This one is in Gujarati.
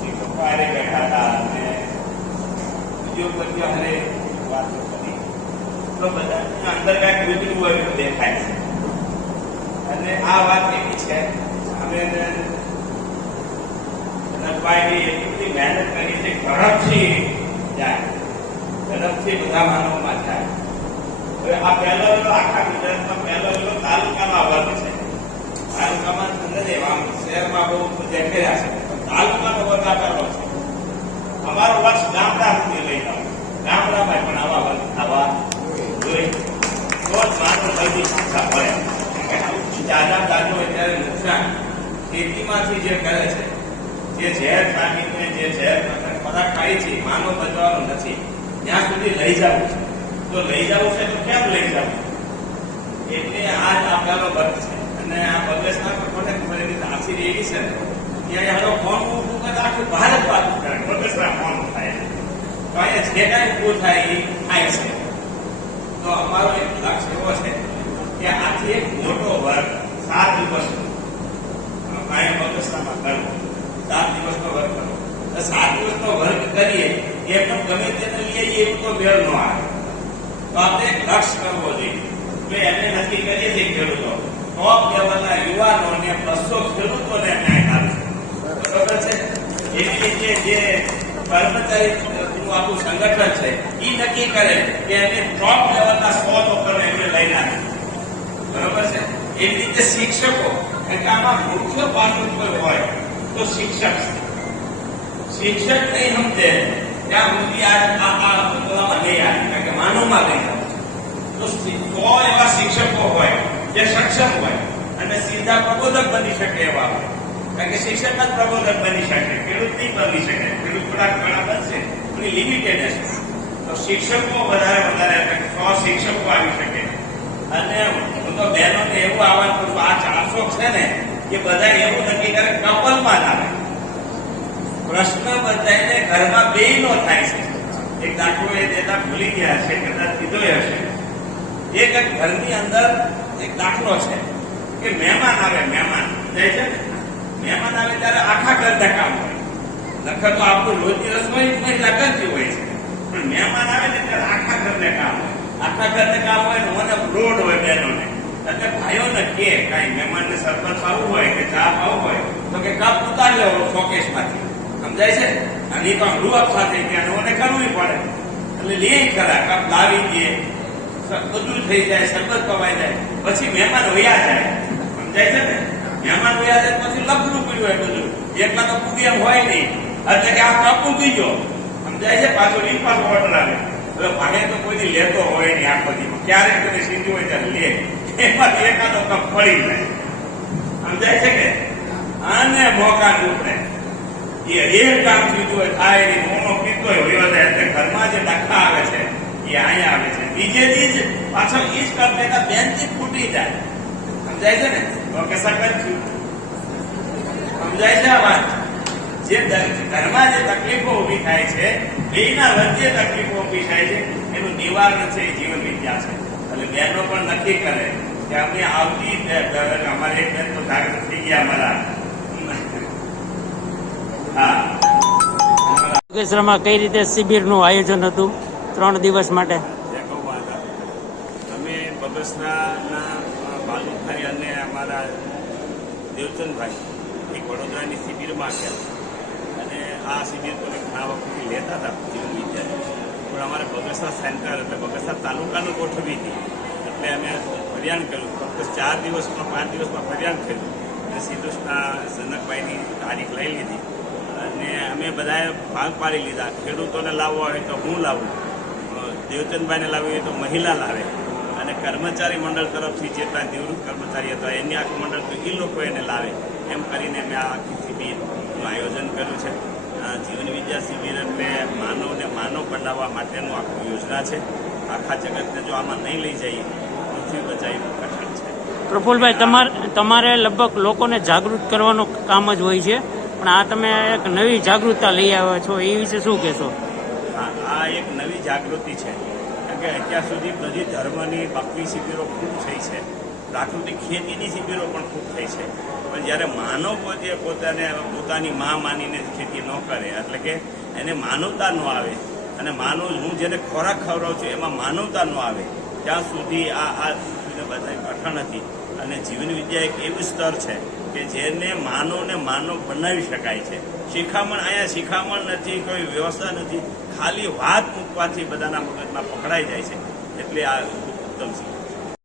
શિક્ષકભાઈ બેઠા હતા અને બીજો પછી અમારે વાતો કરી તો બધા અંદર કાંઈક બીજું હોય એવું દેખાય છે. અને આ વાત એવી છે અમે જનકભાઈ એટલી મહેનત કરી છે, ઝડપથી જાય, ઝડપથી બધા માનવમાં જાય. હવે આ પહેલો આખા ગુજરાતમાં પહેલો તાલુકામાં વર્ગ છે. તાલુકામાં નથી, આમ શહેરમાં બહુ દેખાયા છે, તાલુકાનો વર્ગ આ પહેલો છે. અમારો વર્ષ ગામડા સુધી લઈ જાવ, ગામડામાં પણ આવા વર્ગ થવા જોઈએ તો જ માનવ જલ્દી પાછા પડે. દાદા દાદો અત્યારે નુકસાન ખેતીમાંથી જે કરે છે, જે ઝેર ખામીને જે ઝેર ખોરાક ખાય છે, માનવ બચવાનું નથી. ત્યાં સુધી લઈ જવું છે, તો લઈ જવું છે તો કેમ લઈ જવું? એટલે આ પહેલો વર્ગ છે. અને આ બગસના પર કોને ખબર આશીર એવી છે ને ત્યાં હાલો ફોન ઉભું કરતા આખું ભારત વાત કરે, બગસના ફોન થાય તો અહીંયા જે કાંઈ ઉભું થાય એ થાય છે. તો અમારો એક લક્ષ્ય એવો છે કે આથી એક મોટો વર્ગ 7 દિવસનો કાયમ બગસનામાં કરવો, 7 દિવસનો વર્ગ કરવો. 7 દિવસનો વર્ગ કરીએ એ પણ ગમે તેને લઈએ એવું તો મેળ ન આવે. તો આપણે એક લક્ષ્ય કરવો જોઈએ કે એને નક્કી કરીએ છીએ ખેડૂતો ટોપ લેવલના યુવાનોને 200 ખેડૂતોને ન્યાય આપે. બરોબર છે? એવી રીતે જે કર્મચારી આખું સંગઠન છે એ નક્કી કરે કે એને ટોપ લેવલના 100 લોકોને એને લઈને આવે. બરોબર છે? એવી રીતે શિક્ષકો, કારણ કે આમાં મુખ્ય પાસું કોઈ હોય તો શિક્ષક છે. શિક્ષક નહીં સમજે ત્યાં સુધી આ નહીં આવે, કારણ કે માનવમાં નહીં આવે. તો 100 એવા શિક્ષકો હોય જે સક્ષમ હોય અને સીધા પ્રબોધક બની શકે એવા હોય. કારણ કે શિક્ષક જ પ્રબોધક બની શકે, ખેડૂત નહીં બની શકે. ખેડૂત થોડાક ઘણા બનશે, એની લિમિટેડ છે. તો શિક્ષકો વધારે 100 શિક્ષકો આવી શકે. અને હું તો બહેનોને એવું આહવાન કરું છું, આ 400 છે ને એ બધા એવું નક્કી કરે કપલમાં જ આવે. પ્રશ્ન બધાને ઘરમાં બેયનો થાય છે. એક દાખલો એ દેતા ભૂલી ગયા છે, કદાચ કીધો હશે. એક ઘરની અંદર એક દાખલો છે કે મહેમાન આવે, મહેમાન જાય છે ને, મહેમાન આવે ત્યારે આખા ઘરના કામ હોય. નખર તો આપણું રોજની રસોઈ લગનથી હોય છે, પણ મહેમાન આવે ને ત્યારે આખા ઘરને કામ હોય. આખા ઘરને કામ હોય ને મને લોડ હોય બહેનોને. એટલે ભાઈઓને કે કાંઈ મહેમાનને સરબત પાવું હોય કે ચા પાવું હોય તો કે કપ ઉતારી લેવો શોકેશમાંથી. સમજાય છે? અને એ પણ રૂઅપ સાથે ગયા મને કરવું પડે એટલે લે ખરા, કપ લાવી દે, બધું થઈ જાય, શરબત પવાઈ જાય, પછી મહેમાન વયા જાય. સમજાય છે ને? મહેમાન વયા જાય પછી લખવું પડ્યું હોય બધું, એકલા તો પૂરી એમ હોય નહીં. એટલે કે આ કપ ઉગી ગયો. સમજાય છે? પાછો પાછો ઓર્ડર આવે. હવે ભાગે તો કોઈ લેતો હોય નહીં. આ બધીમાં ક્યારેક કોઈ સીધું હોય ત્યારે લે, એમાં એકાદો કપ પડી જાય. સમજાય છે કે? અને મોકા ઉપડે એ કામ સીધું હોય થાય નહીં, મોનો પીતો હોય જાય. એટલે ઘરમાં જે ડખા આવે છે એ અહીંયા આવે છે. બીજેથી જ પાછળ ઈ જ કપ લેતા બેનથી ફૂટી જાય. સમજાય છે ને? તો કે સકન થયું. સમજાય છે આ વાત? જે ઘરમાં જે તકલીફો ઉભી થાય છે, બેયના વચ્ચે તકલીફો ઉભી થાય છે, એનું નિવારણ છે એ જીવન વિદ્યા છે. એટલે બહેનો પણ નક્કી કરે કે અમે આવતી અમારે એક બેન તો જાગૃત થઈ ગયા અમારા. હા, બગસરામાં કઈ રીતે શિબિરનું આયોજન હતું 3 દિવસ માટે? અમે બગસરાના બાલુભાઈ અને અમારા દેવચંદભાઈ એક વડોદરાની શિબિરમાં ગયા. અને આ શિબિર તો ઘણા વખતથી લેતા હતા જીવન વિદ્યા, પણ અમારે બગસરા સેન્ટર એટલે બગસરા તાલુકાનું ગોઠવી હતી. એટલે અમે ફરિયાદ કર્યું, ફક્ત 4 દિવસમાં 5 દિવસમાં ફરિયાદ કર્યું અને સીધું જનકભાઈની તારીખ લઈ લીધી. અને અમે બધાએ ભાગ પાડી લીધા. ખેડૂતોને લાવવા હોય તો હું લાવું, દેવચંદભાઈને લાવવી હોય તો મહિલા લાવે, અને કર્મચારી મંડળ તરફથી જેટલા નિવૃત્ત કર્મચારી હતા એની આખું મંડળ તો એ લોકો એને લાવે. એમ કરીને અમે આ આખી શિબિરનું આયોજન કર્યું છે. જીવન વિદ્યા શિબિર એટલે માનવને માનવ બનાવવા માટેનું આખું યોજના છે. આખા જગતને જો આમાં નહીં લઈ જઈએ પૃથ્વી બચાવવું કઠિન છે. પ્રફુલભાઈ, તમારે લગભગ લોકોને જાગૃત કરવાનું કામ જ હોય છે, પણ આ તમે એક નવી જાગૃતતા લઈ આવ્યા છો, એ વિશે શું કહેશો? હા, આ એક નવી જાગૃતિ છે. કારણ કે અત્યાર સુધી બધી ધર્મની ભક્તિ શિબિરો ખૂબ થઈ છે, પ્રાકૃતિક ખેતીની શિબિરો પણ ખૂબ થઈ છે. પણ જ્યારે માનવ પોતાને પોતાની માં માનીને ખેતી ન કરે, એટલે કે એને માનવતા ન આવે અને હું જેને ખોરાક ખવડાવું છું એમાં માનવતા ન આવે, ત્યાં સુધી આ બધા કઠણ નથી. અને જીવન વિદ્યા એક એવું સ્તર છે કે જેને માનવને માનવ બનાવી શકાય છે. અહીંયા શિખામણ નથી, કોઈ વ્યવસ્થા નથી, ખાલી વાત મૂકવાથી બધાના મગજમાં પકડાઈ જાય છે. એટલે આ ઉત્તમ શીખ.